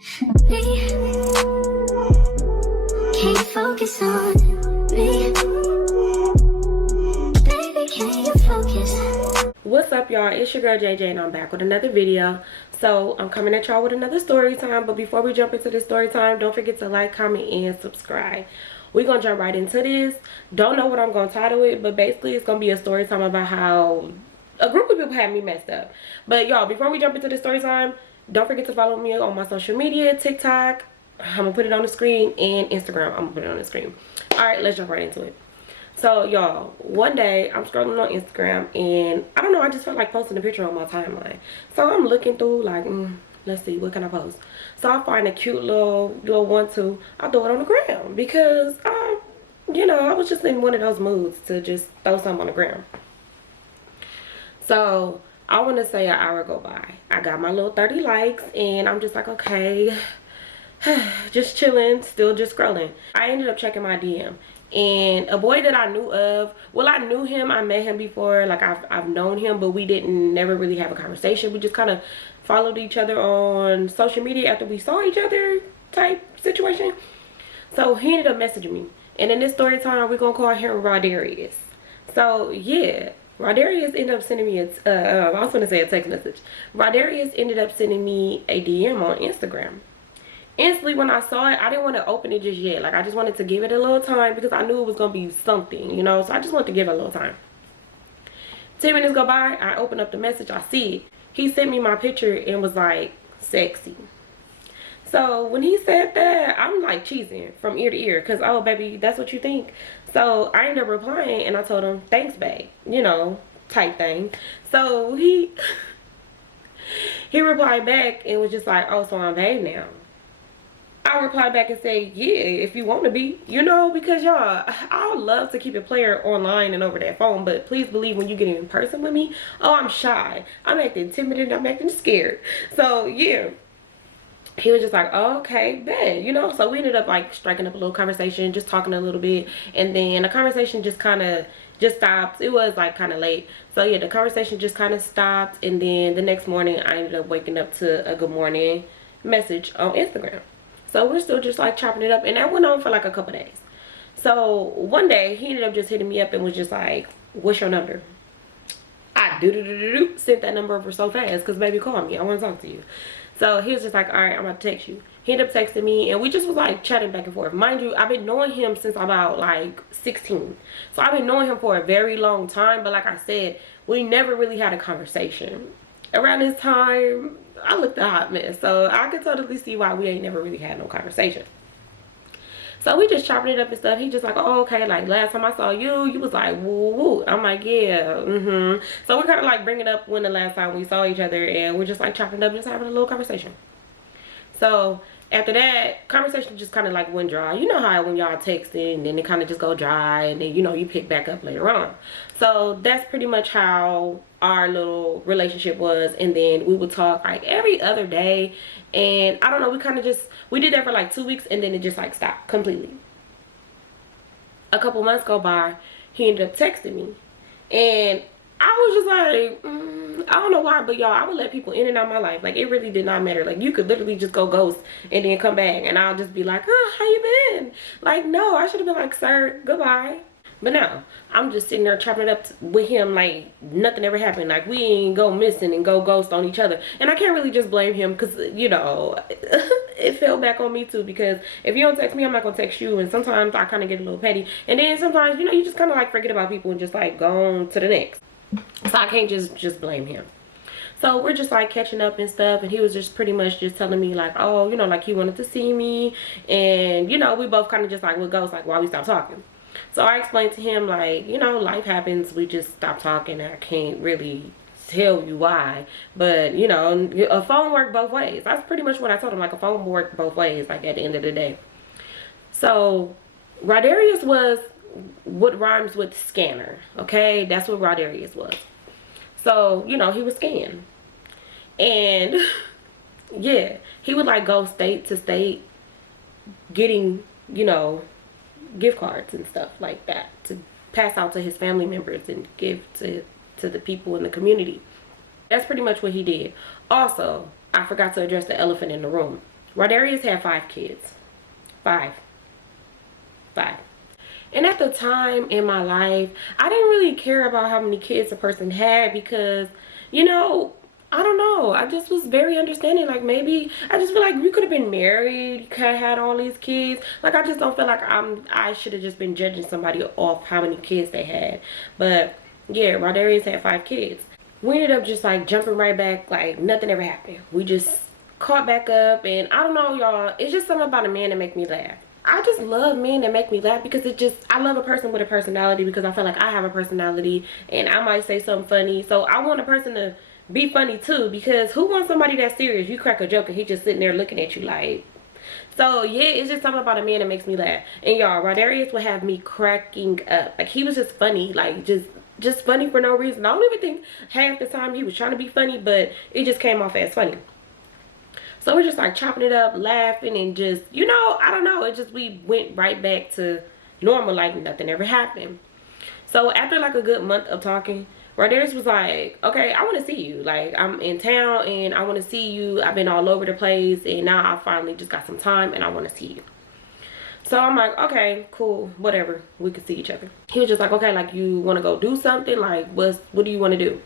Can't focus on me. Baby, can you focus? What's up, y'all? It's your girl JJ and I'm back with another video. So I'm coming at y'all with another story time, but before we jump into the story time, don't forget to like, comment, and subscribe. We're gonna jump right into this. Don't know what I'm gonna title it, but basically it's gonna be a story time about how a group of people had me messed up. But y'all, before we jump into the story time, don't forget to follow me on my social media, TikTok, I'm gonna put it on the screen, and Instagram, I'm gonna put it on the screen. All right, let's jump right into it. So y'all, one day I'm scrolling on Instagram and I don't know, I just felt like posting a picture on my timeline. So I'm looking through like, let's see, what can I post? So I find a cute little 1-2. I throw it on the ground because you know, I was just in one of those moods to just throw something on the ground. So I want to say an hour go by. I got my little 30 likes and I'm just like, okay, just chilling, still just scrolling. I ended up checking my DM. And a boy that I knew of, well, I knew him, I met him before, like I've known him, but we didn't never really have a conversation. We just kind of followed each other on social media after we saw each other type situation. So he ended up messaging me, and in this story time we're gonna call him Rodarius. So yeah, Rodarius ended up sending me I was gonna say a text message. Rodarius ended up sending me a DM on Instagram. Instantly when I saw it, I didn't want to open it just yet. Like, I just wanted to give it a little time because I knew it was going to be something, you know. So I just wanted to give it a little time. 10 minutes go by, I open up the message, I see it. He sent me my picture and was like, sexy. So when he said that, I'm like cheesing from ear to ear because, oh, baby, that's what you think. So I ended up replying and I told him, thanks, babe, you know, type thing. So he replied back and was just like, oh, so I'm babe now. I replied back and say, yeah, if you want to be, you know, because y'all, I would love to keep it player online and over that phone, but please believe when you get in person with me, oh, I'm shy. I'm acting timid, I'm acting scared. So yeah, he was just like, oh, okay, bet, you know. So we ended up like striking up a little conversation, just talking a little bit, and then the conversation just kind of just stopped. It was like kind of late, so yeah, the conversation just kind of stopped. And then the next morning I ended up waking up to a good morning message on Instagram. So we're still just like chopping it up, and that went on for like a couple days. So one day he ended up just hitting me up and was just like, what's your number? I sent that number over so fast because baby called me, I want to talk to you. So he was just like, all right, I'm about to text you. He ended up texting me and we just was like chatting back and forth. Mind you, I've been knowing him since about like 16. So I've been knowing him for a very long time, but like I said, we never really had a conversation. Around this time, I looked a hot mess, so I could totally see why we ain't never really had no conversation. So we just chopping it up and stuff. He just like, oh, okay, like last time I saw you, you was like, woo woo. I'm like, yeah, So we're kind of like bringing up when the last time we saw each other, and we're just like chopping it up, just having a little conversation. So after that, conversation just kind of like went dry. You know how when y'all texting, and then it kind of just go dry, and then, you know, you pick back up later on. So that's pretty much how our little relationship was. And then we would talk like every other day, and I don't know, we kind of just, we did that for like 2 weeks, and then it just like stopped completely. A couple months go by, he ended up texting me, and I was just like, I don't know why, but y'all, I would let people in and out of my life. Like, it really did not matter. Like, you could literally just go ghost and then come back, and I'll just be like, oh, how you been? Like, no, I should have been like, sir, goodbye. But no, I'm just sitting there chopping it up with him like nothing ever happened. Like, we ain't go missing and go ghost on each other. And I can't really just blame him because, you know, it fell back on me too, because if you don't text me, I'm not going to text you. And sometimes I kind of get a little petty. And then sometimes, you know, you just kind of like forget about people and just like go on to the next. So I can't just blame him. So we're just like catching up and stuff, and he was just pretty much just telling me like, oh, you know, like he wanted to see me, and you know, we both kind of just like would ghost, like, why we stopped talking. So I explained to him like, you know, life happens, we just stopped talking, and I can't really tell you why, but you know, a phone worked both ways. That's pretty much what I told him, like a phone worked both ways, like at the end of the day. So Rodarius was what rhymes with scanner, okay? That's what Rodarius was. So, you know, he was scanned. And yeah, he would like go state to state getting, you know, gift cards and stuff like that to pass out to his family members and give to the people in the community. That's pretty much what he did. Also, I forgot to address the elephant in the room. Rodarius had 5 kids. 5. And at the time in my life, I didn't really care about how many kids a person had because, you know, I don't know. I just was very understanding. Like, maybe I just feel like you could have been married, you could have had all these kids. Like, I just don't feel like I should have just been judging somebody off how many kids they had. But yeah, Rodarius had 5 kids. We ended up just like jumping right back, like nothing ever happened. We just caught back up, and I don't know, y'all. It's just something about a man that make me laugh. I just love men that make me laugh because I love a person with a personality, because I feel like I have a personality and I might say something funny. So I want a person to be funny too, because who wants somebody that's serious? You crack a joke and he just sitting there looking at you like. So yeah, it's just something about a man that makes me laugh. And y'all, Rodarius would have me cracking up. Like, he was just funny, like just funny for no reason. I don't even think half the time he was trying to be funny, but it just came off as funny. So we're just like chopping it up, laughing, and just, you know, I don't know. It just, we went right back to normal, like nothing ever happened. So after like a good month of talking, Rodarius was like, okay, I want to see you. Like, I'm in town and I want to see you. I've been all over the place and now I finally just got some time and I want to see you. So I'm like, okay, cool, whatever. We could see each other. He was just like, okay, like, you want to go do something? Like, what do you want to do?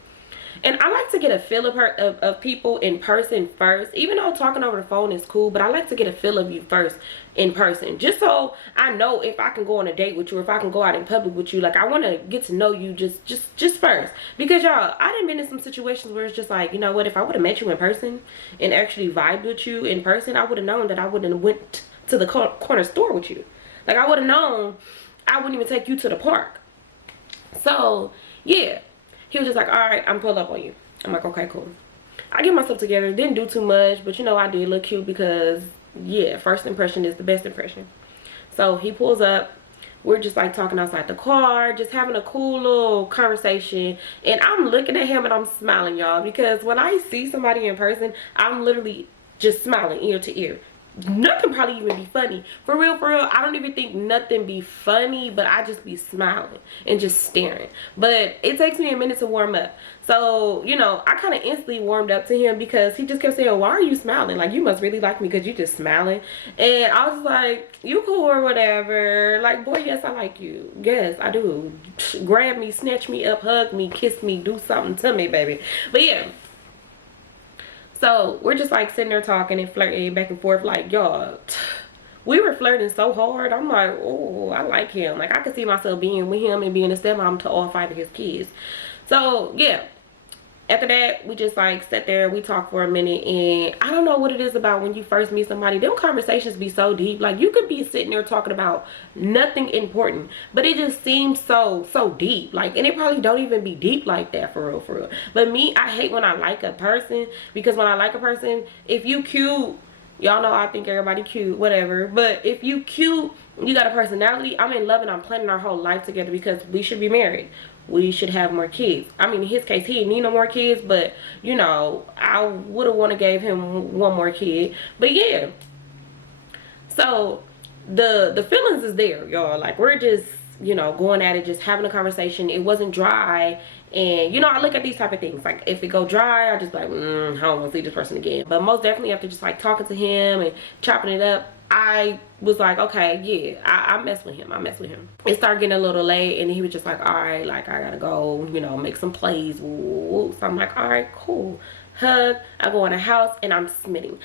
And I like to get a feel of people in person first. Even though talking over the phone is cool, but I like to get a feel of you first in person. Just so I know if I can go on a date with you, or if I can go out in public with you. Like, I want to get to know you just first. Because, y'all, I done been in some situations where it's just like, you know what, if I would have met you in person and actually vibed with you in person, I would have known that I wouldn't have went to the corner store with you. Like, I would have known I wouldn't even take you to the park. So, yeah. He was just like, all right, I'm pulled up on you. I'm like, okay, cool. I get myself together. Didn't do too much, but, you know, I did look cute because, yeah, first impression is the best impression. So he pulls up. We're just like talking outside the car, just having a cool little conversation. And I'm looking at him and I'm smiling, y'all, because when I see somebody in person, I'm literally just smiling ear to ear. Nothing probably even be funny. For real, I don't even think nothing be funny, but I just be smiling and just staring. But it takes me a minute to warm up. So, you know, I kind of instantly warmed up to him because he just kept saying, why are you smiling? Like, you must really like me because you just smiling. And I was like, you cool or whatever. Like, boy, yes, I like you. Yes, I do. Grab me, snatch me up, hug me, kiss me, do something to me, baby. But yeah. So we're just like sitting there talking and flirting back and forth. Like, y'all, we were flirting so hard. I'm like, oh, I like him. Like, I could see myself being with him and being a stepmom to all 5 of his kids. So yeah, after that, we just like sat there, we talked for a minute, and I don't know what it is about when you first meet somebody, them conversations be so deep. Like, you could be sitting there talking about nothing important, but it just seems so deep. Like, and it probably don't even be deep like that, for real. But me, I hate when I like a person, because when I like a person, if you cute, y'all know I think everybody cute, whatever, but if you cute, you got a personality, I'm in love and I'm planning our whole life together, because we should be married. We should have more kids. I mean, in his case, he didn't need no more kids, but, you know, I would have wanted to gave him one more kid. But yeah, so the feelings is there, y'all. Like, we're just, you know, going at it, just having a conversation. It wasn't dry. And, you know, I look at these type of things. Like, if it go dry, I just like, I don't want to see this person again. But most definitely after just like talking to him and chopping it up, I was like, okay, yeah, I mess with him. It started getting a little late, and he was just like, all right, like, I gotta go, you know, make some plays. So I'm like, all right, cool. Hug. I go in the house and I'm smitten.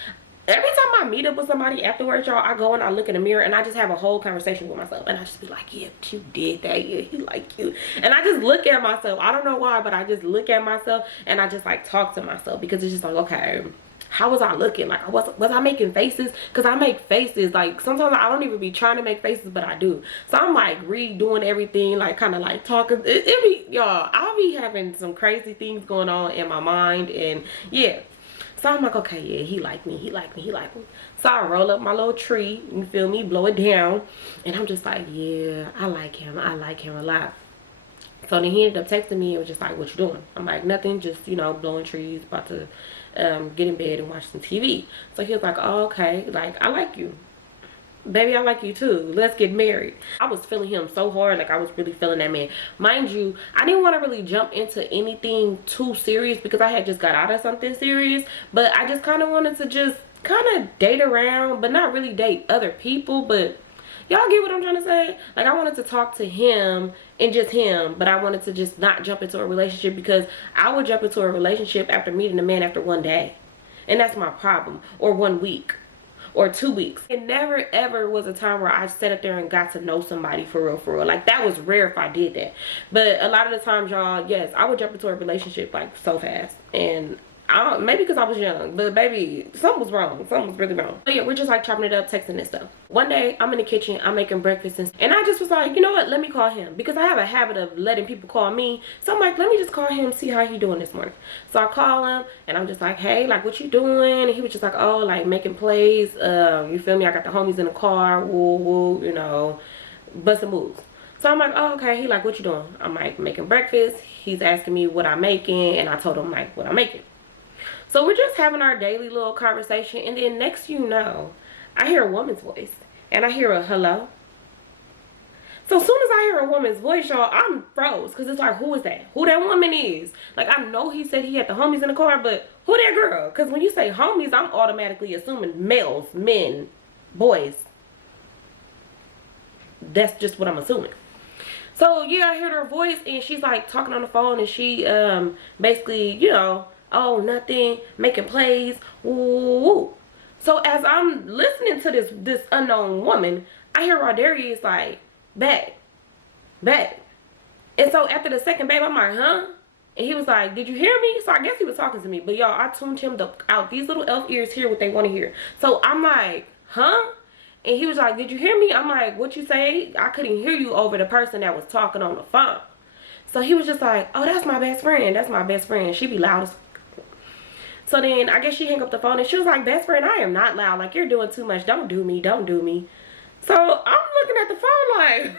Every time I meet up with somebody afterwards, y'all, I go and I look in the mirror and I just have a whole conversation with myself. And I just be like, yeah, but you did that. Yeah, he like you. And I just look at myself. I don't know why, but I just look at myself and I just like talk to myself, because it's just like, okay, how was I looking? Like, was I making faces? Because I make faces. Like, sometimes I don't even be trying to make faces, but I do. So I'm like redoing everything, like kind of like talking. It be, y'all, I'll be having some crazy things going on in my mind. And yeah. So I'm like, okay, yeah, he like me. So I roll up my little tree, you feel me, blow it down. And I'm just like, yeah, I like him a lot. So then he ended up texting me and was just like, what you doing? I'm like, nothing, just, you know, blowing trees, about to get in bed and watch some TV. So he was like, oh, okay, like, I like you. Baby, I like you too. Let's get married. I was feeling him so hard. Like, I was really feeling that man. Mind you, I didn't want to really jump into anything too serious because I had just got out of something serious. But I just kind of wanted to just kind of date around, but not really date other people. But y'all get what I'm trying to say? Like, I wanted to talk to him and just him, but I wanted to just not jump into a relationship, because I would jump into a relationship after meeting a man after 1 day. And that's my problem. Or 1 week. Or 2 weeks. It never ever was a time where I sat up there and got to know somebody for real, for real. Like, that was rare if I did that. But a lot of the times, y'all, yes, I would jump into a relationship like so fast. And maybe because I was young, but baby, something was wrong. Something was really wrong. But yeah, we're just like chopping it up, texting and stuff. One day, I'm in the kitchen, I'm making breakfast, and I just was like, you know what, let me call him. Because I have a habit of letting people call me. So I'm like, let me just call him, see how he doing this morning. So I call him, and I'm just like, hey, like, what you doing? And he was just like, oh, like, making plays. You feel me? I got the homies in the car, woo, woo, you know, busting moves. So I'm like, oh, okay. He like, what you doing? I'm like, making breakfast. He's asking me what I'm making, and I told him, like, what I'm making. So we're just having our daily little conversation, and then next you know, I hear a woman's voice, and I hear a hello. So as soon as I hear a woman's voice, y'all, I'm froze, because it's like, who is that? Who that woman is? Like, I know he said he had the homies in the car, but who that girl? Because when you say homies, I'm automatically assuming males, men, boys. That's just what I'm assuming. So yeah, I heard her voice, and she's like talking on the phone, and she basically, you know, oh, nothing, making plays, woo, woo, woo. So as I'm listening to this unknown woman, I hear Rodarius like, babe. And so after the second babe, I'm like, huh? And he was like, did you hear me? So I guess he was talking to me. But y'all, I tuned him out. These little elf ears hear what they want to hear. So I'm like, huh? And he was like, did you hear me? I'm like, what you say? I couldn't hear you over the person that was talking on the phone. So he was just like, oh, that's my best friend. That's my best friend. She be loud as. So then I guess she hung up the phone, and she was like, best friend, I am not loud. Like, you're doing too much. Don't do me. Don't do me. So I'm looking at the phone like,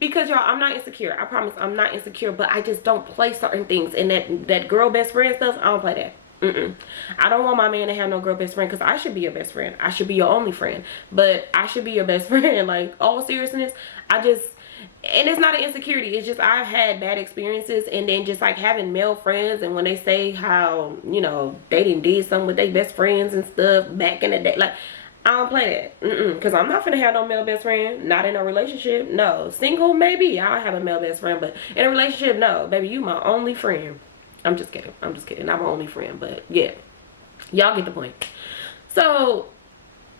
because y'all, I'm not insecure. I promise I'm not insecure, but I just don't play certain things. And that girl best friend stuff, I don't play that. I don't want my man to have no girl best friend, because I should be your best friend. I should be your only friend, but I should be your best friend. Like, all seriousness, and it's not an insecurity, it's just I've had bad experiences, and then just like having male friends, and when they say how, you know, they did something with their best friends and stuff back in the day, like, I don't play that. Because I'm not finna have no male best friend. Not in a relationship, no. Single, maybe I'll have a male best friend, but in a relationship, no. Baby, you my only friend. I'm just kidding. I'm just kidding. Not my only friend, but yeah. Y'all get the point. So,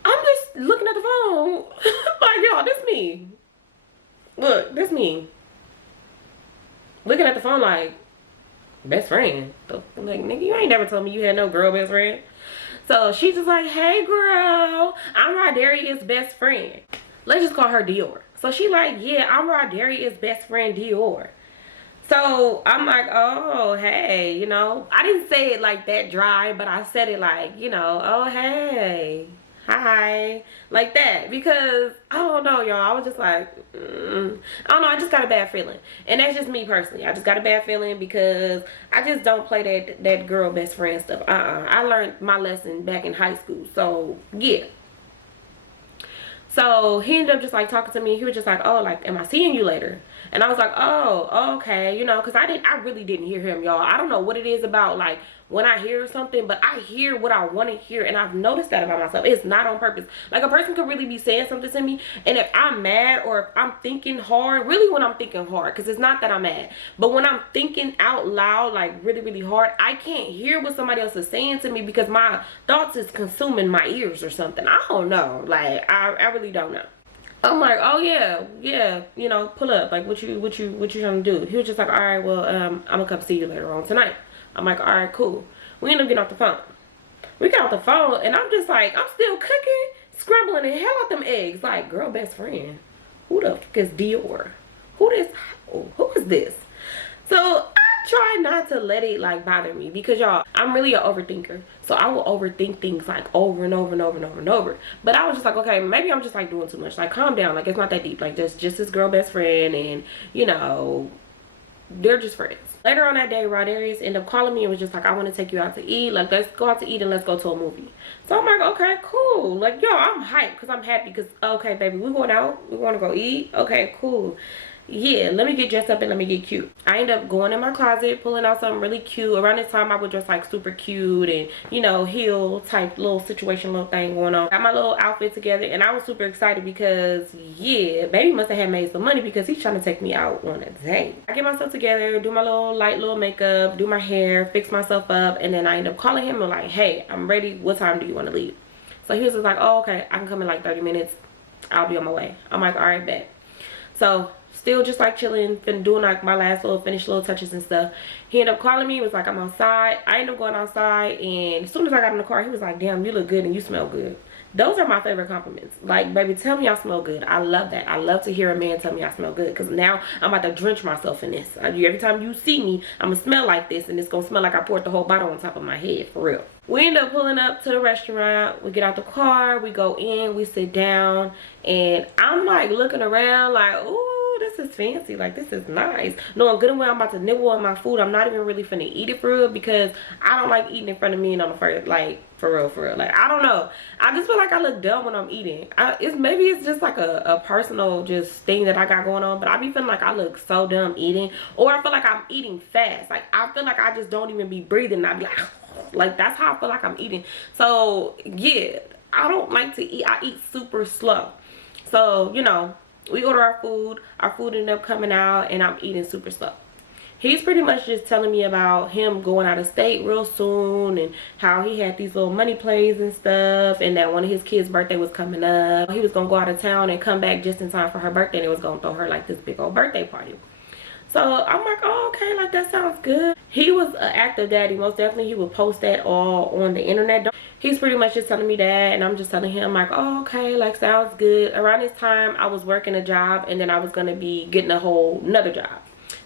I'm just looking at the phone. Like, y'all, this me. Look, this me. Looking at the phone like, best friend. Like, nigga, you ain't never told me you had no girl best friend. So she's just like, hey girl, I'm Rodarius' best friend. Let's just call her Dior. So she like, yeah, I'm Rodarius' best friend Dior. So I'm like, oh, hey, you know. I didn't say it like that dry, but I said it like, you know, oh, hey, hi, like that. Because, I don't know, y'all. I was just like, I don't know. I just got a bad feeling. And that's just me personally. I just got a bad feeling because I just don't play that girl best friend stuff. I learned my lesson back in high school. So, yeah. So he ended up just like talking to me. He was just like, oh, like, am I seeing you later? And I was like, oh, okay, you know, because I really didn't hear him, y'all. I don't know what it is about, like, when I hear something, but I hear what I want to hear, and I've noticed that about myself. It's not on purpose. Like, a person could really be saying something to me, and if I'm mad or if I'm thinking hard, really when I'm thinking hard, because it's not that I'm mad, but when I'm thinking out loud, like, really, really hard, I can't hear what somebody else is saying to me because my thoughts is consuming my ears or something. I don't know. Like, I really don't know. I'm like, oh yeah, you know, pull up. Like, what you trying to do? He was just like, all right, well, I'm gonna come see you later on tonight. I'm like, all right, cool. We end up getting off the phone. We got off the phone, and I'm just like, I'm still cooking, scrambling the hell out them eggs. Like, girl, best friend. Who the fuck is Dior? Who is this? So I try not to let it like bother me because y'all, I'm really an overthinker. So I will overthink things like over and over and over and over and over. But I was just like, okay, maybe I'm just like doing too much. Like, calm down. Like, it's not that deep. Like, just his girl best friend, and you know, they're just friends. Later on that day, Rodarius ended up calling me and was just like, I want to take you out to eat. Like, let's go out to eat and let's go to a movie. So I'm like, okay, cool. Like, yo, I'm hyped because I'm happy because, okay, baby, we going out. We want to go eat. Okay, cool. yeah, let me get dressed up and let me get cute. I end up going in my closet, pulling out something really cute. Around this time, I would dress like super cute and, you know, heel type little situation, little thing going on. Got my little outfit together, and I was super excited because, yeah, baby must have had made some money because he's trying to take me out on a date. I get myself together, do my little light little makeup, do my hair, fix myself up, and then I end up calling him and like, hey, I'm ready. What time do you want to leave? So he was just like, oh, okay, I can come in like 30 minutes. I'll be on my way. I'm like, all right, bet. So still just like chilling, doing like my last little finished little touches and stuff. He ended up calling me, was like, I'm outside. I ended up going outside, and as soon as I got in the car, he was like, damn, you look good and you smell good. Those are my favorite compliments. Like, baby, tell me I smell good. I love that. I love to hear a man tell me I smell good, because now I'm about to drench myself in this. Every time you see me, I'm gonna smell like this, and it's gonna smell like I poured the whole bottle on top of my head, for real. We end up pulling up to the restaurant. We get out the car, we go in, we sit down, and I'm like looking around like, ooh, this is fancy, like this is nice, knowing good and well I'm about to nibble on my food. I'm not even really finna eat it for real, because I don't like eating in front of me and on the first, like, for real, like, I don't know, I just feel like I look dumb when I'm eating. Maybe it's just like a personal just thing that I got going on, but I be feeling like I look so dumb eating, or I feel like I'm eating fast. Like, I feel like I just don't even be breathing. I be like that's how I feel like I'm eating. So yeah, I don't like to eat. I eat super slow. So, you know, we order our food ended up coming out, and I'm eating super slow. He's pretty much just telling me about him going out of state real soon, and how he had these little money plays and stuff, and that one of his kids' birthday was coming up. He was gonna go out of town and come back just in time for her birthday, and it was gonna throw her like this big old birthday party. So I'm like, oh, okay, like that sounds good. He was an active daddy, most definitely. He would post that all on the internet. He's pretty much just telling me that, and I'm just telling him like, oh, okay, like sounds good. Around this time, I was working a job, and then I was gonna be getting a whole nother job.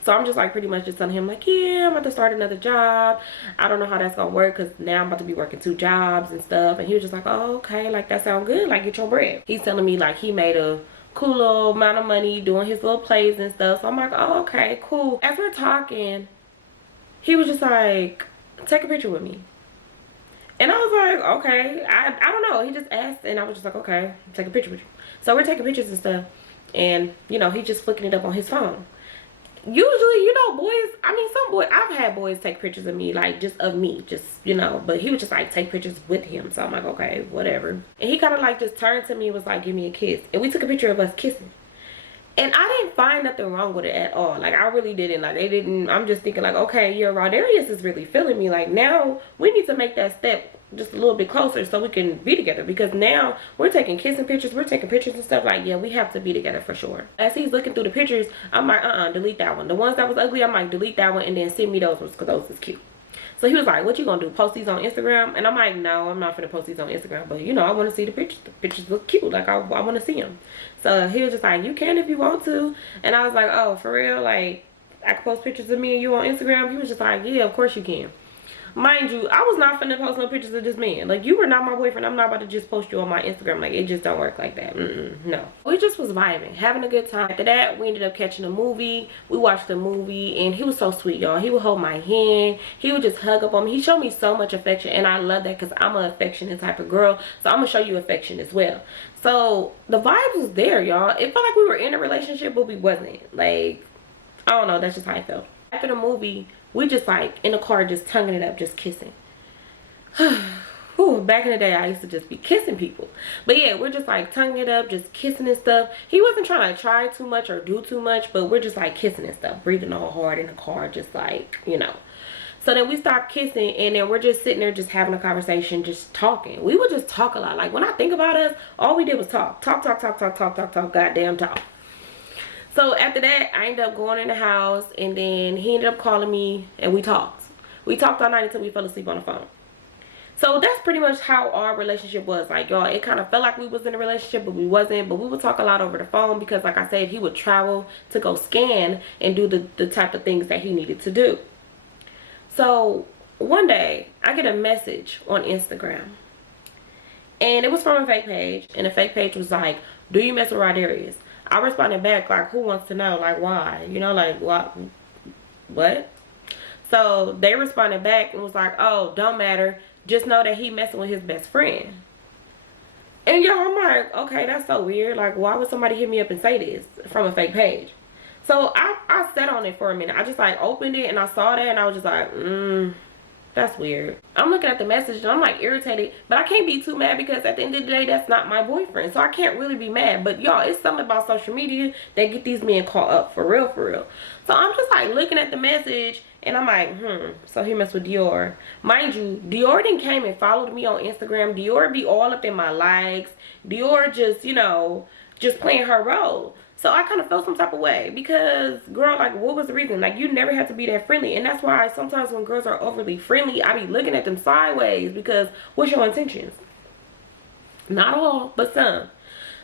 So I'm just like pretty much just telling him like, yeah, I'm about to start another job. I don't know how that's gonna work, because now I'm about to be working 2 jobs and stuff. And he was just like, oh, okay, like that sounds good, like get your bread. He's telling me like he made a cool little amount of money doing his little plays and stuff. So I'm like, oh, okay, cool. As we're talking, he was just like, take a picture with me. And I was like, okay. I don't know, he just asked, and I was just like, okay, take a picture with you. So we're taking pictures and stuff, and you know, he's just flicking it up on his phone. Usually, you know, boys, I mean, some boys, I've had boys take pictures of me, like just of me, just, you know, but he was just like take pictures with him. So I'm like, okay, whatever. And he kind of like just turned to me and was like, give me a kiss. And we took a picture of us kissing. And I didn't find nothing wrong with it at all. Like, I really didn't. Like, they didn't. I'm just thinking like, okay, your Rodarius is really feeling me. Like, now we need to make that step just a little bit closer so we can be together, because now we're taking kissing pictures, we're taking pictures and stuff. Like, yeah, we have to be together for sure. As he's looking through the pictures, I'm like, delete that one. The ones that was ugly, I'm like, delete that one, and then send me those ones, because those is cute. So he was like, what you gonna do, post these on Instagram? And I'm like, no, I'm not gonna post these on Instagram, but you know, I want to see the pictures. The pictures look cute, like I want to see them. So he was just like, you can if you want to. And I was like, oh, for real? Like, I can post pictures of me and you on Instagram? He was just like, yeah, of course you can. Mind you, I was not finna post no pictures of this man. Like, you were not my boyfriend. I'm not about to just post you on my Instagram. Like, it just don't work like that. No. We just was vibing, having a good time. After that, we ended up catching a movie. We watched the movie, and he was so sweet, y'all. He would hold my hand. He would just hug up on me. He showed me so much affection, and I love that, because I'm an affectionate type of girl. So I'm gonna show you affection as well. So the vibes was there, y'all. It felt like we were in a relationship, but we wasn't. Like, I don't know. That's just how I felt. After the movie, we just like in the car, just tonguing it up, just kissing. Whew, back in the day, I used to just be kissing people. But yeah, we're just like tonguing it up, just kissing and stuff. He wasn't trying to try too much or do too much, but we're just like kissing and stuff, breathing all hard in the car, just like, you know. So then we stopped kissing, and then we're just sitting there just having a conversation, just talking. We would just talk a lot. Like, when I think about us, all we did was talk, goddamn talk. So after that, I ended up going in the house, and then he ended up calling me, and we talked. We talked all night until we fell asleep on the phone. So that's pretty much how our relationship was. Like, y'all, it kind of felt like we was in a relationship, but we wasn't. But we would talk a lot over the phone, because like I said, he would travel to go scan and do the type of things that he needed to do. So one day, I get a message on Instagram, and it was from a fake page, and the fake page was like, do you mess with Rodarius? I responded back like, who wants to know? Like, why? You know, like, what? So they responded back and was like, oh, don't matter. Just know that he messing with his best friend. And y'all, I'm like, okay, that's so weird. Like, why would somebody hit me up and say this from a fake page? So I sat on it for a minute. I just like opened it and I saw that and I was just like, that's weird. I'm looking at the message and I'm like irritated, but I can't be too mad because at the end of the day, that's not my boyfriend. So I can't really be mad. But y'all, it's something about social media that get these men caught up for real, for real. So I'm just like looking at the message and I'm like, so he messed with Dior. Mind you, Dior didn't came and followed me on Instagram. Dior be all up in my likes. Dior just, you know, just playing her role. So I kind of felt some type of way because, girl, like, what was the reason? Like, you never have to be that friendly. And that's why sometimes when girls are overly friendly, I be looking at them sideways because what's your intentions? Not all, but some.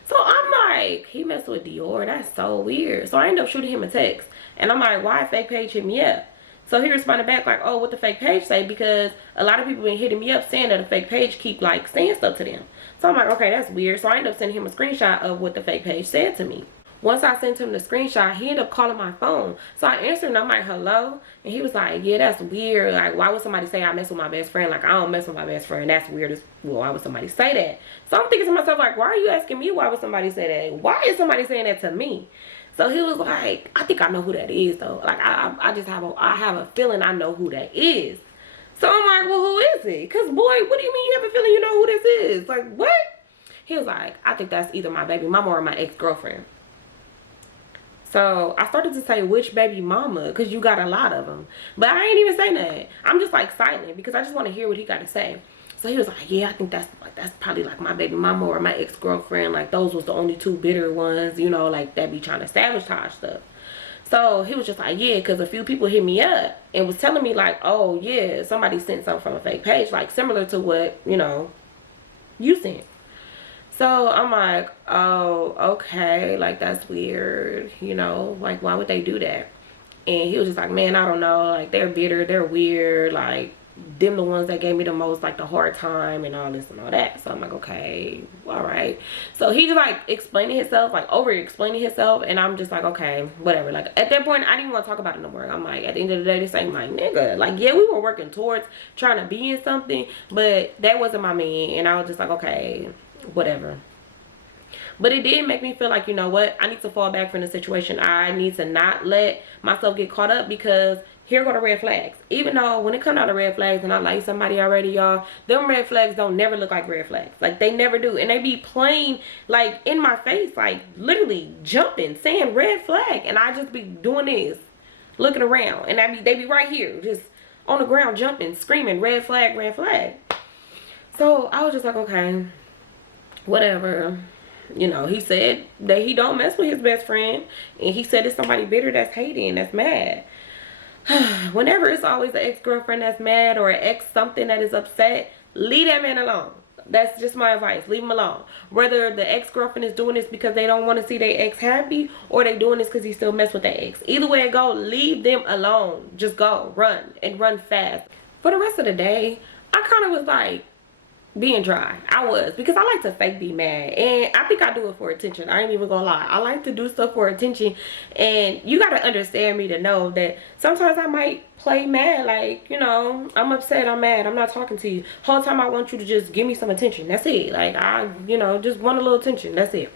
So I'm like, he messed with Dior. That's so weird. So I end up shooting him a text. And I'm like, why a fake page hit me up? So he responded back like, oh, what the fake page say? Because a lot of people been hitting me up saying that a fake page keep like saying stuff to them. So I'm like, okay, that's weird. So I ended up sending him a screenshot of what the fake page said to me. Once I sent him the screenshot, he ended up calling my phone. So I answered and I'm like, hello? And he was like, yeah, that's weird. Like, why would somebody say I mess with my best friend? Like, I don't mess with my best friend. That's weird as well. Why would somebody say that? So I'm thinking to myself, like, why are you asking me why would somebody say that? Why is somebody saying that to me? So he was like, I think I know who that is though. Like, I just have a feeling I know who that is. So I'm like, well, who is it? Because, boy, what do you mean you have a feeling you know who this is? Like, what? He was like, I think that's either my baby mama or my ex-girlfriend. So I started to say, which baby mama? Because you got a lot of them. But I ain't even saying that. I'm just like silent because I just want to hear what he got to say. So he was like, yeah, I think that's probably like my baby mama or my ex-girlfriend. Like, those was the only two bitter ones, you know, like that be trying to sabotage stuff. So he was just like, yeah, because a few people hit me up and was telling me like, oh yeah, somebody sent something from a fake page, like similar to what, you know, you sent. So I'm like, oh, okay, like that's weird, you know, like why would they do that? And he was just like, man, I don't know, like they're bitter, they're weird, like them the ones that gave me the most, like the hard time and all this and all that. So I'm like, okay, all right. So he just like explaining himself, like over explaining himself, and I'm just like, okay, whatever. Like at that point I didn't want to talk about it no more. I'm like, at the end of the day, this ain't my nigga. Like, yeah, we were working towards trying to be in something, but that wasn't my man. And I was just like, okay, whatever. But it did make me feel like, you know what, I need to fall back from the situation. I need to not let myself get caught up because here go the red flags. Even though when it comes out of red flags and I like somebody already, y'all, them red flags don't never look like red flags. Like, they never do. And they be playing like in my face, like literally jumping, saying red flag. And I just be doing this, looking around, and they be right here just on the ground jumping, screaming red flag, red flag. So I was just like, okay, whatever. You know, he said that he don't mess with his best friend, and he said it's somebody bitter that's hating, that's mad. Whenever it's always an ex-girlfriend that's mad or an ex something that is upset, leave that man alone. That's just my advice. Leave him alone. Whether the ex-girlfriend is doing this because they don't want to see their ex happy, or they doing this because he still mess with their ex. Either way it go, leave them alone. Just go, run, and run fast. For the rest of the day, I kind of was like being dry. I was, because I like to fake be mad, and I think I do it for attention. I ain't even gonna lie, I like to do stuff for attention, and you gotta understand me to know that sometimes I might play mad, like, you know, I'm upset, I'm mad, I'm not talking to you whole time. I want you to just give me some attention, that's it. Like, I, you know, just want a little attention, that's it.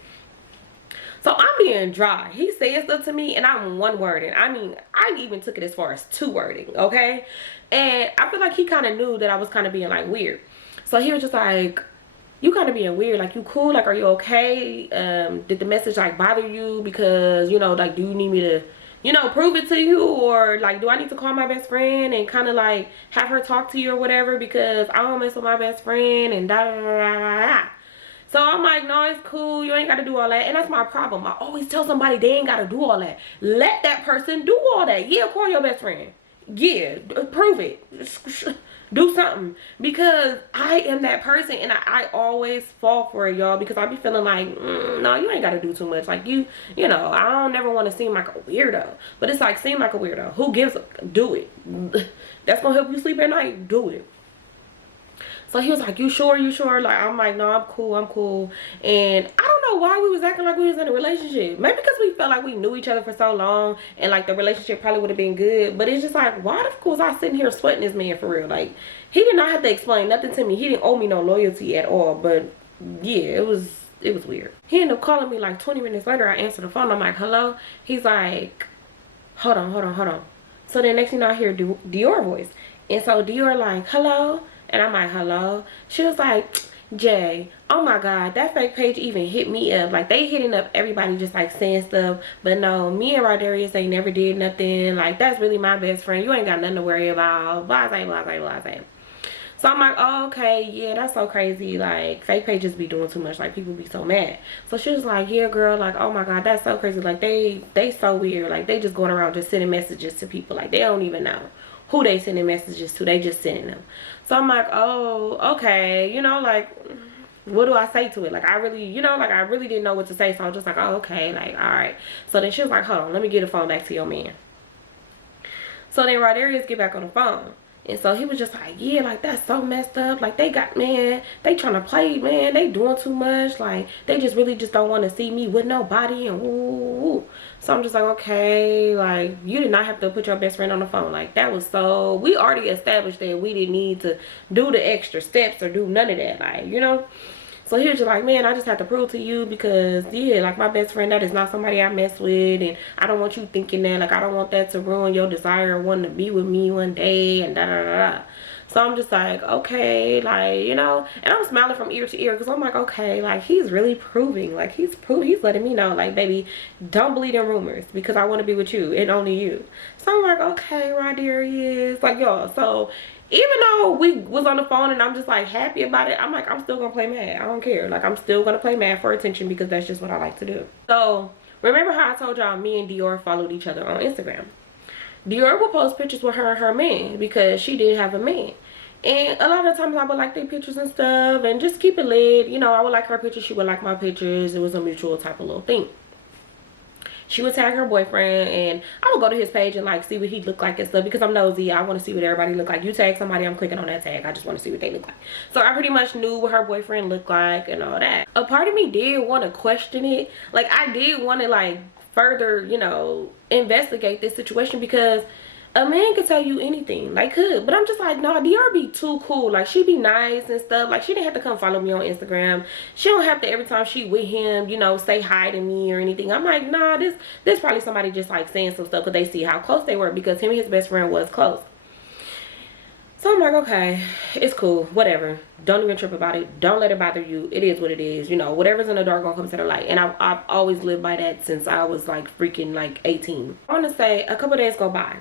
So I'm being dry. He said stuff to me and I'm one wording. I mean, I even took it as far as two wording, okay? And I feel like he kind of knew that I was kind of being like weird. So he was just like, you kind of being weird. Like, you cool? Like, are you okay? Did the message, like, bother you? Because, you know, like, do you need me to, you know, prove it to you? Or, like, do I need to call my best friend and kind of, like, have her talk to you or whatever? Because I don't mess with my best friend and da-da-da-da-da-da. So I'm like, no, it's cool. You ain't got to do all that. And that's my problem. I always tell somebody they ain't got to do all that. Let that person do all that. Yeah, call your best friend. Yeah, prove it. Do something, because I am that person, and I always fall for it, y'all, because I be feeling like, no, you ain't got to do too much. Like, you know, I don't never want to seem like a weirdo, but it's like, seem like a weirdo. Who gives a, do it. That's gonna help you sleep at night. Do it. So he was like, you sure? Like, I'm like, no, I'm cool. And I don't know why we was acting like we was in a relationship. Maybe because we felt like we knew each other for so long, and like the relationship probably would have been good. But it's just like, why the fuck was I sitting here sweating this man for real? Like, he did not have to explain nothing to me. He didn't owe me no loyalty at all. But yeah, it was weird. He ended up calling me like 20 minutes later. I answered the phone. I'm like, hello? He's like, hold on, hold on, hold on. So then next thing I hear Dior voice. And so Dior like, hello? And I'm like, hello? She was like, Jay, oh my God, that fake page even hit me up. Like, they hitting up everybody just like saying stuff. But no, me and Rodarius ain't never did nothing. Like, that's really my best friend. You ain't got nothing to worry about. Blase, blase, blase. So I'm like, oh, okay, yeah, that's so crazy. Like, fake pages be doing too much. Like, people be so mad. So she was like, yeah, girl, like, oh my God, that's so crazy. Like, they so weird. Like, they just going around just sending messages to people. Like, they don't even know who they sending messages to. They just sending them. So I'm like, oh, okay, you know, like, what do I say to it? Like, I really, you know, like, I really didn't know what to say. So I was just like, oh, okay, like, all right. So then she was like, hold on, let me get the phone back to your man. So then Rodarius get back on the phone. And so he was just like, yeah, like, that's so messed up. Like, they got, man, they trying to play, man. They doing too much. Like, they just really just don't want to see me with nobody. And woo. So I'm just like, okay, like, you did not have to put your best friend on the phone. Like, that was so, we already established that we didn't need to do the extra steps or do none of that. Like, you know. So he was just like, man, I just have to prove to you because, yeah, like, my best friend, that is not somebody I mess with. And I don't want you thinking that. Like, I don't want that to ruin your desire of wanting to be with me one day and da-da-da-da. So I'm just like, okay, like, you know. And I'm smiling from ear to ear because I'm like, okay, like, he's really proving. Like, he's letting me know, like, baby, don't believe in rumors because I want to be with you and only you. So I'm like, okay, Rodarius. Like, y'all, so even though we was on the phone and I'm just like happy about it, I'm like, I'm still gonna play mad. I don't care. Like, I'm still gonna play mad for attention because that's just what I like to do. So remember how I told y'all me and Dior followed each other on Instagram? Dior would post pictures with her and her man because she did have a man. And a lot of times I would like their pictures and stuff and just keep it lit. You know, I would like her pictures, she would like my pictures. It was a mutual type of little thing. She would tag her boyfriend and I would go to his page and like see what he looked like and stuff because I'm nosy. I want to see what everybody look like. You tag somebody, I'm clicking on that tag. I just want to see what they look like. So I pretty much knew what her boyfriend looked like and all that. A part of me did want to question it. Like, I did want to like further, you know, investigate this situation because a man could tell you anything, like, could, but I'm just like, no, Dior be too cool. Like, she be nice and stuff. Like, she didn't have to come follow me on Instagram. She don't have to every time she with him, you know, say hi to me or anything. I'm like, nah, this probably somebody just like saying some stuff because they see how close they were because him and his best friend was close. So I'm like, okay, it's cool, whatever. Don't even trip about it. Don't let it bother you. It is what it is. You know, whatever's in the dark gonna come to the light. And I've always lived by that since I was like freaking like 18. I want to say a couple days go by.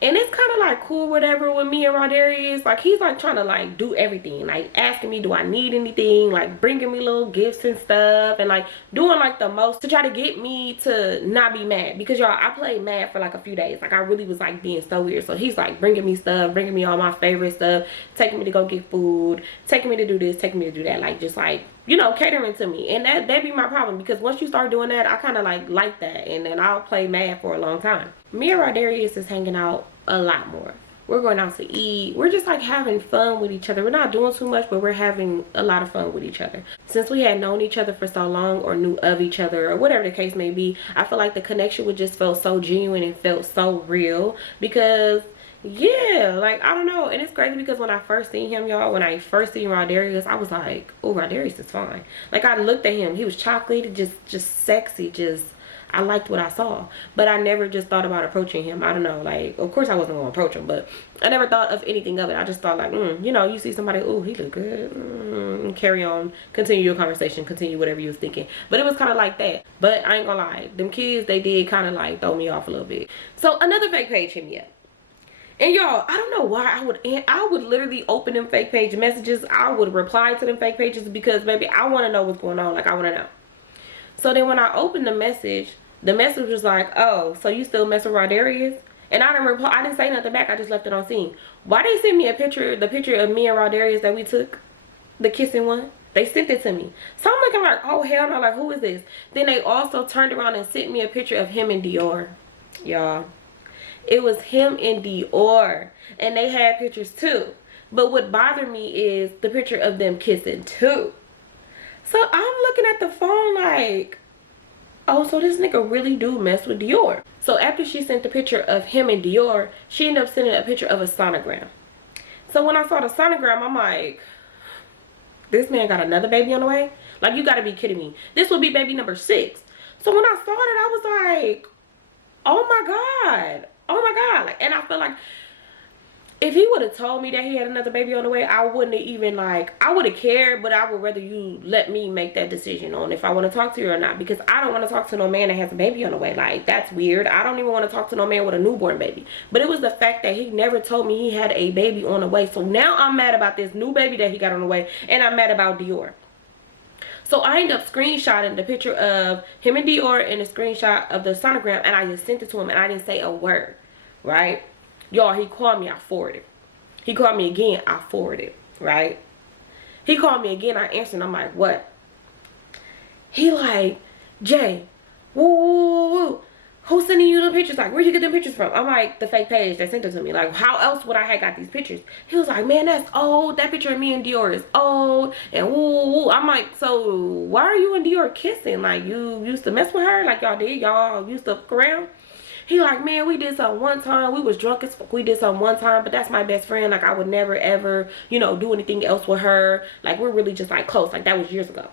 And it's kind of like cool, whatever, with me and Rodarius. Like, he's like trying to like do everything. Like, asking me, do I need anything? Like, bringing me little gifts and stuff. And like doing like the most to try to get me to not be mad. Because y'all, I played mad for like a few days. Like, I really was like being so weird. So he's like bringing me stuff, bringing me all my favorite stuff, taking me to go get food, taking me to do this, taking me to do that. Like, just like, you know, catering to me. And that be my problem because once you start doing that, I kind of like that. And then I'll play mad for a long time. Me and Rodarius is hanging out a lot more. We're going out to eat. We're just like having fun with each other. We're not doing too much, but we're having a lot of fun with each other. Since we had known each other for so long or knew of each other or whatever the case may be, I feel like the connection would just felt so genuine and felt so real because, yeah, like, I don't know. And it's crazy because when I first seen him, y'all, when I first seen Rodarius, I was like, oh, Rodarius is fine. Like, I looked at him. He was chocolatey, just sexy, just, I liked what I saw. But I never just thought about approaching him. I don't know, like, of course I wasn't gonna approach him, but I never thought of anything of it. I just thought like, you know, you see somebody, oh, he look good, carry on, continue your conversation, continue whatever you was thinking. But it was kind of like that. But I ain't gonna lie, them kids, they did kind of like throw me off a little bit. So another fake page hit me up. And y'all, I don't know why I would literally open them fake page messages. I would reply to them fake pages because, baby, I want to know what's going on. Like, I want to know. So then when I opened the message was like, oh, so you still mess with Rodarius? And I didn't reply. I didn't say nothing back. I just left it on scene. Why they send me a picture, the picture of me and Rodarius that we took, the kissing one? They sent it to me. So I'm looking like, oh, hell no, like, who is this? Then they also turned around and sent me a picture of him and Dior. Y'all, it was him and Dior. And they had pictures too. But what bothered me is the picture of them kissing too. So I'm looking at the phone like, oh, so this nigga really do mess with Dior. So after she sent the picture of him and Dior, she ended up sending a picture of a sonogram. So when I saw the sonogram, I'm like, this man got another baby on the way? Like, you gotta be kidding me. This would be baby number 6. So when I saw it, I was like, Oh my God. Oh my God. Like, and I feel like if he would have told me that he had another baby on the way, I wouldn't have even, like, I would have cared, but I would rather you let me make that decision on if I want to talk to you or not, because I don't want to talk to no man that has a baby on the way. Like, that's weird. I don't even want to talk to no man with a newborn baby. But it was the fact that he never told me he had a baby on the way. So now I'm mad about this new baby that he got on the way, and I'm mad about Dior. So I ended up screenshotting the picture of him and Dior and a screenshot of the sonogram, and I just sent it to him, and I didn't say a word, right? Y'all, he called me, I forwarded. He called me again, I forwarded, right? He called me again, I answered, I'm like, what? He like, Jay, woo, who's sending you the pictures? Like, where'd you get them pictures from? I'm like, the fake page that sent it to me. Like, how else would I have got these pictures? He was like, man, that's old. That picture of me and Dior is old. And woo. I'm like, so why are you and Dior kissing? Like, you used to mess with her? Like, y'all did? Y'all used to fuck around? He like, man, we did something one time. We was drunk as fuck. We did something one time, but that's my best friend. Like, I would never, ever, you know, do anything else with her. Like, we're really just, like, close. Like, that was years ago.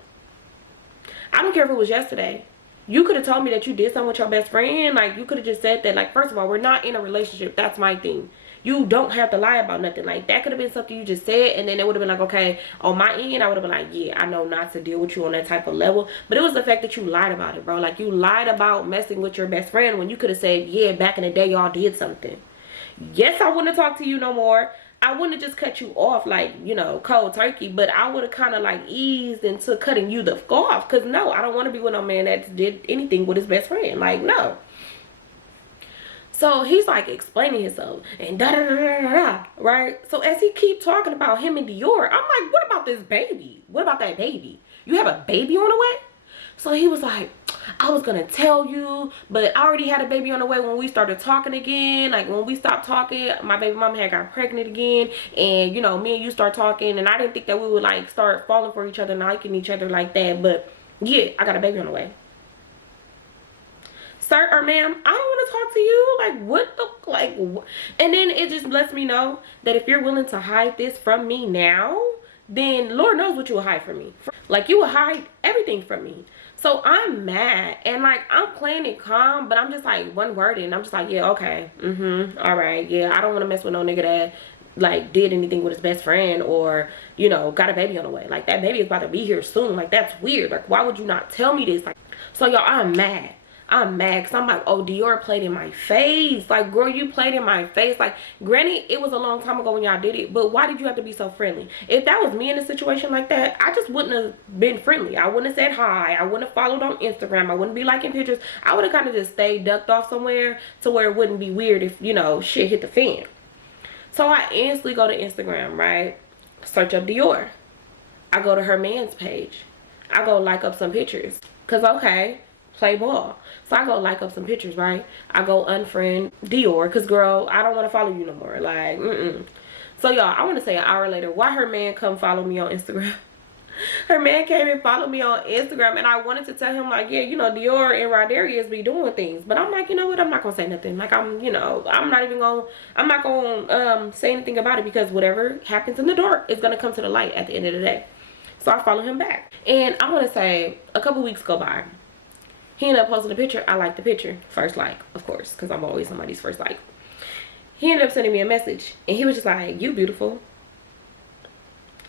I don't care if it was yesterday. You could have told me that you did something with your best friend. Like, you could have just said that. Like, first of all, we're not in a relationship. That's my thing. You don't have to lie about nothing. Like, that could have been something you just said, and then it would have been like, okay, on my end, I would have been like, yeah, I know not to deal with you on that type of level. But it was the fact that you lied about it, bro. Like, you lied about messing with your best friend when you could have said, yeah, back in the day, y'all did something. Yes, I wouldn't have talked to you no more. I wouldn't have just cut you off like, you know, cold turkey, but I would have kind of like eased into cutting you the fuck off. Because no, I don't want to be with no man that did anything with his best friend. Like, no. So he's like explaining himself and da da da da da da, right? So as he keep talking about him and Dior, I'm like, what about this baby? What about that baby? You have a baby on the way? So he was like, I was gonna tell you, but I already had a baby on the way when we started talking again. Like, when we stopped talking, my baby mama had got pregnant again, and you know, me and you start talking, and I didn't think that we would like start falling for each other and liking each other like that, but yeah, I got a baby on the way. Sir or ma'am, I don't want to talk to you. Like, what the, like, and then it just lets me know that if you're willing to hide this from me now, then Lord knows what you will hide from me. Like, you will hide everything from me. So I'm mad, and like, I'm playing it calm, but I'm just like one word and I'm just like, yeah, okay, all right, yeah, I don't want to mess with no nigga that like did anything with his best friend, or you know, got a baby on the way. Like, that baby is about to be here soon. Like, that's weird. Like, why would you not tell me this? Like, so y'all, I'm mad because I'm like, oh, Dior played in my face. Like, girl, you played in my face. Like, granted, it was a long time ago when y'all did it, but why did you have to be so friendly? If that was me in a situation like that, I just wouldn't have been friendly. I wouldn't have said hi. I wouldn't have followed on Instagram. I wouldn't be liking pictures. I would have kind of just stayed ducked off somewhere to where it wouldn't be weird if, you know, shit hit the fan. So I instantly go to Instagram, right? Search up Dior. I go to her man's page. I go like up some pictures. Because, okay, play ball. So I go like up some pictures, right? I go unfriend Dior, because girl, I don't want to follow you no more. Like, So y'all, I want to say an hour later, why her man come follow me on Instagram? Her man came and followed me on Instagram, and I wanted to tell him like, yeah, you know, Dior and Rodarius be doing things, but I'm like, you know what, I'm not gonna say nothing. Like, I'm not gonna say anything about it, because whatever happens in the dark is gonna come to the light at the end of the day. So I follow him back, and I want to say a couple weeks go by. He ended up posting a picture. I liked the picture. First like, of course, because I'm always somebody's first like. He ended up sending me a message, and he was just like, you beautiful.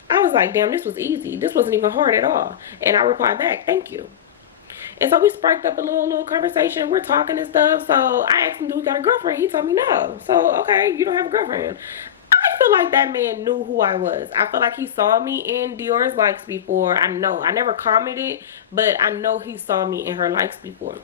I was like, damn, this was easy. This wasn't even hard at all. And I replied back, thank you. And so we sparked up a little conversation. We're talking and stuff. So I asked him, do we got a girlfriend? He told me no. So, okay, you don't have a girlfriend. I feel like that man knew who I was. I feel like he saw me in Dior's likes before. I know. I never commented, but I know he saw me in her likes before.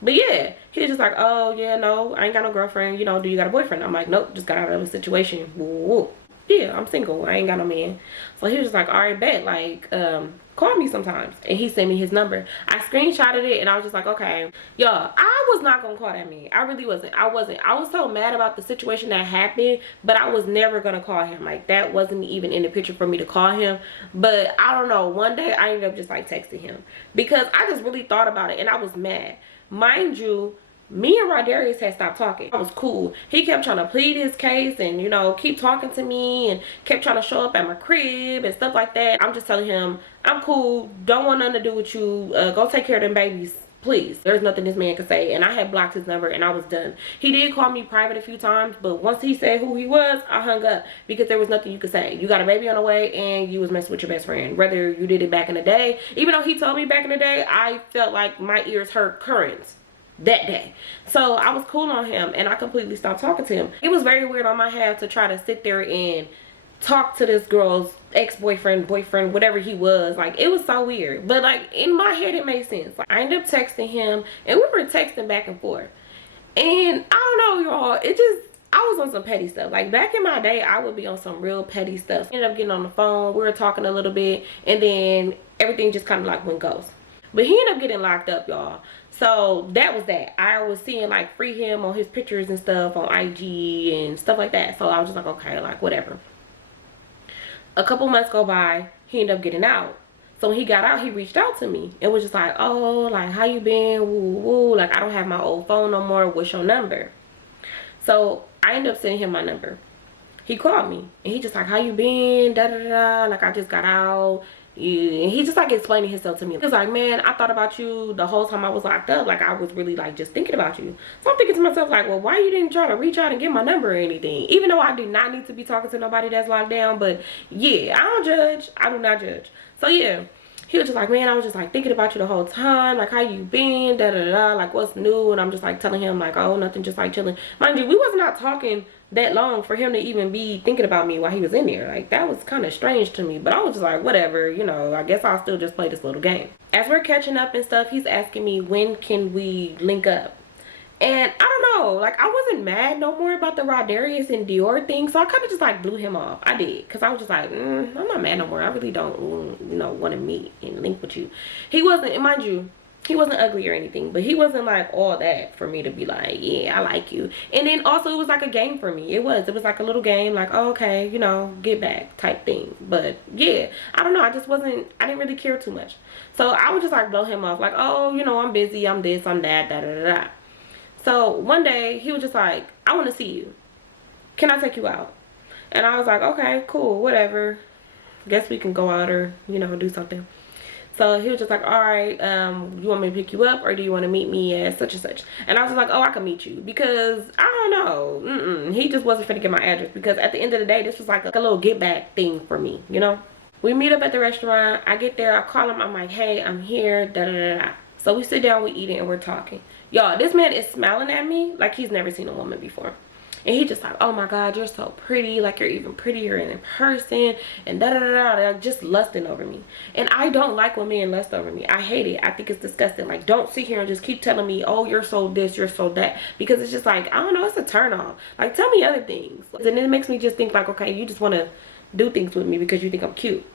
But yeah, he was just like, oh, yeah, no, I ain't got no girlfriend. You know, do you got a boyfriend? I'm like, nope, just got out of a situation. Woo. Yeah, I'm single. I ain't got no man. So he was just like, all right, bet. Like, call me sometimes. And he sent me his number. I screenshotted it, and I was just like, okay. Y'all, I was not gonna call that man. I really wasn't. I was so mad about the situation that happened, but I was never gonna call him. Like, that wasn't even in the picture for me to call him. But I don't know, one day I ended up just like texting him, because I just really thought about it, and I was mad. Mind you, me and Rodarius had stopped talking. I was cool. He kept trying to plead his case and, you know, keep talking to me, and kept trying to show up at my crib and stuff like that. I'm just telling him, I'm cool. Don't want nothing to do with you. Go take care of them babies. please, there's nothing this man could say. And I had blocked his number and I was done. He did call me private a few times, but once he said who he was, I hung up because there was nothing you could say. You got a baby on the way and you was messing with your best friend. Whether you did it back in the day, even though he told me back in the day, I felt like my ears hurt currents that day. So I was cool on him and I completely stopped talking to him. It was very weird on my half to try to sit there and talk to this girl's ex-boyfriend, boyfriend, whatever he was. Like, it was so weird, but like in my head it made sense. Like, I ended up texting him and we were texting back and forth, and I don't know, y'all, it just, I was on some petty stuff. Like, back in my day, I would be on some real petty stuff. Ended up getting on the phone, we were talking a little bit, and then everything just kind of like went ghost. But he ended up getting locked up, y'all. So that was that. I was seeing like free him on his pictures and stuff on IG and stuff like that. So I was just like, okay, like whatever. A couple months go by, he ended up getting out. So when he got out, he reached out to me and was just like, oh, like, how you been? Woo, woo. Like, I don't have my old phone no more. What's your number? So I ended up sending him my number. He called me and he just like, how you been? Da da da. Like, I just got out. Yeah. And he just like explaining himself to me. He was like, man, I thought about you the whole time I was locked up. Like, I was really like just thinking about you. So I'm thinking to myself like, well, why you didn't try to reach out and get my number or anything? Even though I do not need to be talking to nobody that's locked down. But yeah, I don't judge. I do not judge. So yeah, he was just like, man, I was just like thinking about you the whole time. Like, how you been? Da da da. Like, what's new? And I'm just like telling him like, oh, nothing, just like chilling. Mind you, we was not talking that long for him to even be thinking about me while he was in there. Like, that was kind of strange to me, but I was just like, whatever, you know, I guess I'll still just play this little game. As we're catching up and stuff, he's asking me, when can we link up? And I don't know, like, I wasn't mad no more about the Rodarius and Dior thing, so I kind of just like blew him off. I did, because I was just like, I'm not mad no more. I really don't, you know, want to meet and link with you. He wasn't, and mind you, he wasn't ugly or anything, but he wasn't like all that for me to be like, yeah, I like you. And then also it was like a game for me. It was like a little game, like, oh, okay, you know, get back type thing. But yeah, I don't know, I didn't really care too much. So I would just like blow him off like, oh, you know, I'm busy, I'm this, I'm that, da da da da. So one day he was just like, I want to see you. Can I take you out? And I was like, okay, cool, whatever. Guess we can go out or, you know, do something. So he was just like, all right, you want me to pick you up or do you want to meet me at such and such? And I was like, oh, I can meet you, because I don't know. He just wasn't finna get my address, because at the end of the day, this was like a little get back thing for me, you know? We meet up at the restaurant. I get there, I call him, I'm like, hey, I'm here, da da da da. So we sit down, we eat it, and we're talking. Y'all, this man is smiling at me like he's never seen a woman before. And he just like, oh my God, you're so pretty. Like, you're even prettier in person. And da da da da. They're just lusting over me. And I don't like when men lust over me. I hate it. I think it's disgusting. Like, don't sit here and just keep telling me, oh, you're so this, you're so that. Because it's just like, I don't know, it's a turn off. Like, tell me other things. And it makes me just think like, okay, you just want to do things with me because you think I'm cute.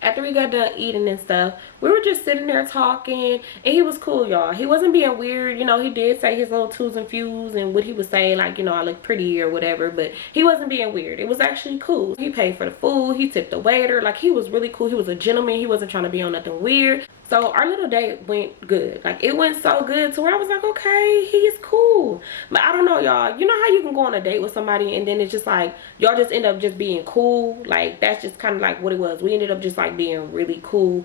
After we got done eating and stuff, we were just sitting there talking, and he was cool, y'all. He wasn't being weird. You know, he did say his little twos and fews and what he was saying, like, you know, I look pretty or whatever, but he wasn't being weird. It was actually cool. He paid for the food. He tipped the waiter. Like, he was really cool. He was a gentleman. He wasn't trying to be on nothing weird. So our little date went good. Like, it went so good to where I was like, okay, he's cool. But I don't know, y'all. You know how you can go on a date with somebody and then it's just like, y'all just end up just being cool? Like, that's just kind of like what it was. We ended up just like being really cool.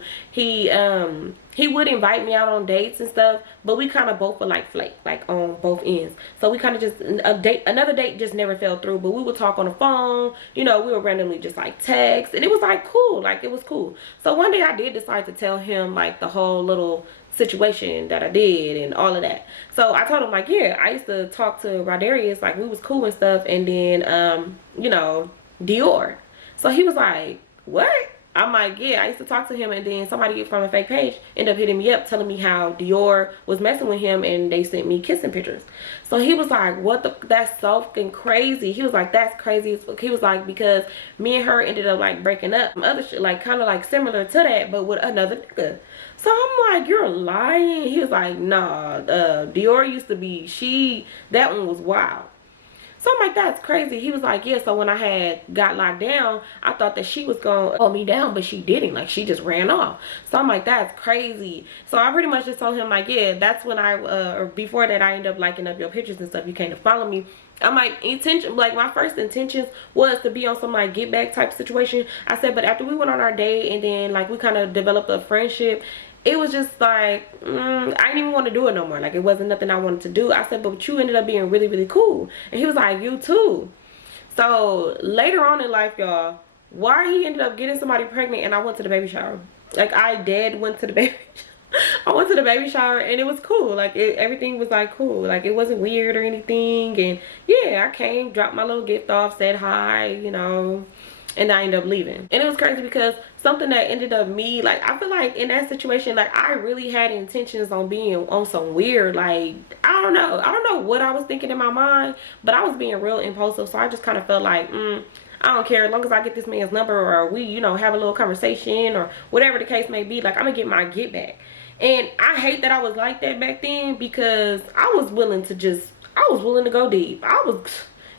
He would invite me out on dates and stuff, but we kind of both were like flake, like on both ends. So we kind of just, another date just never fell through, but we would talk on the phone, you know, we would randomly just like text, and it was like cool, like it was cool. So one day I did decide to tell him like the whole little situation that I did and all of that. So I told him like, yeah, I used to talk to Rodarius, like we was cool and stuff, and then you know, Dior. So he was like, what? I'm like, yeah, I used to talk to him, and then somebody from a fake page ended up hitting me up telling me how Dior was messing with him and they sent me kissing pictures. So he was like, what the, that's so fucking crazy. He was like, that's crazy. He was like, because me and her ended up like breaking up, some other shit, like kind of like similar to that, but with another nigga. So I'm like, you're lying. He was like, nah, Dior used to be, that one was wild. So I'm like, that's crazy. He was like, yeah, so when I had got locked down, I thought that she was going to hold me down, but she didn't. Like, she just ran off. So I'm like, that's crazy. So I pretty much just told him, like, yeah, that's when or before that, I ended up liking up your pictures and stuff. You came to follow me. I'm like, like my first intentions was to be on some like get back type situation. I said, but after we went on our date and then like we kind of developed a friendship, it was just like, I didn't even want to do it no more. Like, it wasn't nothing I wanted to do. I said, but you ended up being really, really cool. And he was like, you too. So later on in life, y'all, why he ended up getting somebody pregnant and I went to the baby shower. Like, I dead went to the baby I went to the baby shower and it was cool. Like, everything was like cool. Like, it wasn't weird or anything. And yeah, I came, dropped my little gift off, said hi, you know, and I ended up leaving. And it was crazy because something that ended up me, like, I feel like in that situation, like, I really had intentions on being on some weird, like, I don't know what I was thinking in my mind, but I was being real impulsive. So I just kind of felt like, I don't care, as long as I get this man's number or we, you know, have a little conversation or whatever the case may be, like, I'm gonna get my get back. And I hate that I was like that back then, because I was willing to go deep.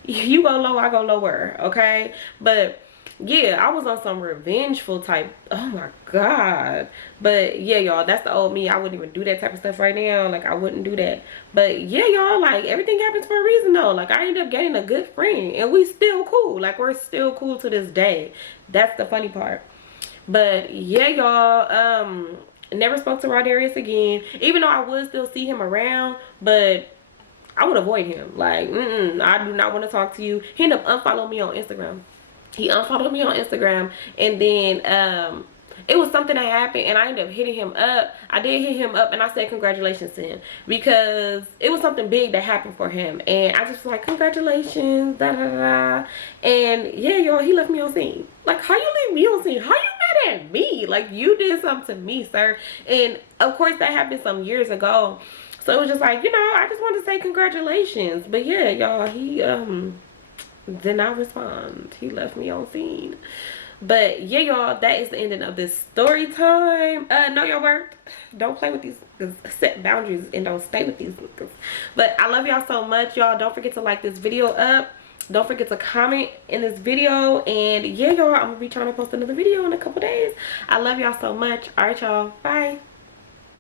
You go low, I go lower, okay? But yeah, I was on some revengeful type. Oh my god. But yeah, y'all, that's the old me. I wouldn't even do that type of stuff right now. Like, I wouldn't do that. But yeah, y'all, like, everything happens for a reason though. Like, I ended up getting a good friend and we still cool. Like, we're still cool to this day. That's the funny part. But yeah, y'all, never spoke to Rodarius again, even though I would still see him around, but I would avoid him. Like, I do not want to talk to you. He ended up unfollowing me on Instagram. He unfollowed me on Instagram, and then it was something that happened and I ended up hitting him up. I did hit him up and I said congratulations to him because it was something big that happened for him, and I just was like, congratulations, da da da. And yeah, y'all, he left me on scene. Like, how you leave me on scene? How you mad at me? Like, you did something to me, sir. And of course that happened some years ago, so it was just like, you know, I just wanted to say congratulations. But yeah, y'all, he did not respond. He left me on scene. But yeah, y'all, that is the ending of this story time. Know your worth. Don't play with these, set boundaries and don't stay with these niggas. But I love y'all so much, y'all. Don't forget to like this video up. Don't forget to comment in this video. And yeah, y'all, I'm gonna be trying to post another video in a couple days. I love y'all so much. All right, y'all, bye.